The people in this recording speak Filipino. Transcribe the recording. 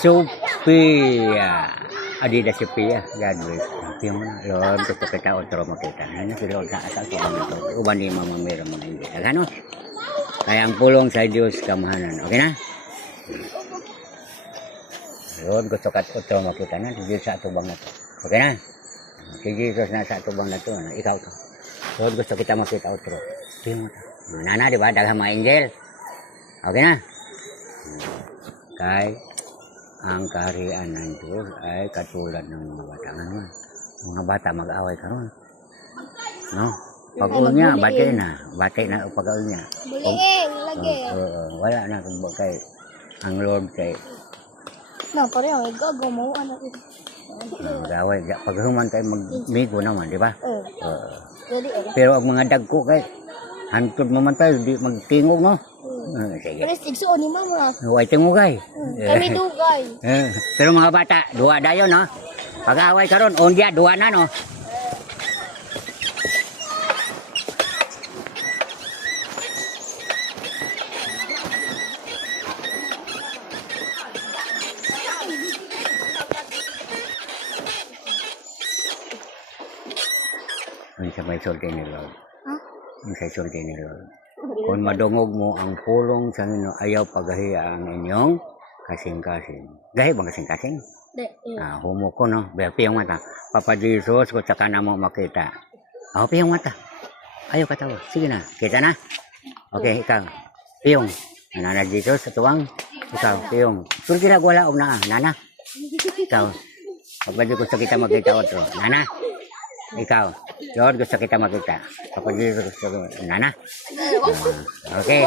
Sophia. Adida Sophia. God bless. Yung Lord, gusto kita otro makita. Ano si Lord sa ito bang ito? Uban ni mamamira mo na hindi. Ano? Kaya ang pulong sa Diyos kamahanan. Okay na? Lord, gusto ka otro makita na. Si Diyos sa ito bang ito. Okay na? Si Jesus na sa ito bang ito. Ikaw to. Lord, gusto kita makita otro. Tingnan mo to. Nana, di ba? Daghang mga angel. Okay na? Kay ang kaharian ng Diyos ay katulad ng mga bata. Ano? Mga bata mag-away karon. No? Pag-uwi niya, batay na. Batay na pag-uwi niya. Buliing, lagi. Wala na kung kay ang Lord kay No, pareho. Gago mo. Ano ito? mag-away. Pag human tayo mag-migo naman, di ba? Jadi, Pero ang mga dagko kay hantod mo man tayo, di magtingog, no? Sige. Pero sigsuon ni mama. Huwag tingogay. Kami dugay. Pero mga bata, dua dayo, no? Pag-away karon, ondya, dua na, no? Ang sabay sulti ni Lord. Ha? Ang sabay sulti ni Lord. Kung madungog mo ang pulong sa Ginoo, ayaw paghahiya ang inyong kasing-kasing. Gahi bang kasing-kasing? De, Humo ko, no? Piyong mata. Papa Jesus, kung saka na mo makita. Piyong mata. Ayaw katawa. Sige na. Kita na? Okay, ikaw. Piyong. Nana Jesus, sa tuwang. Ikaw, piyong. Sure ginagawa og na, nana. Ikaw. Papa Jesus, gusto kita makita otro. Nana. Ikaw. Lord, gusto kita makita. Papa Jesus, gusto nana. Okay.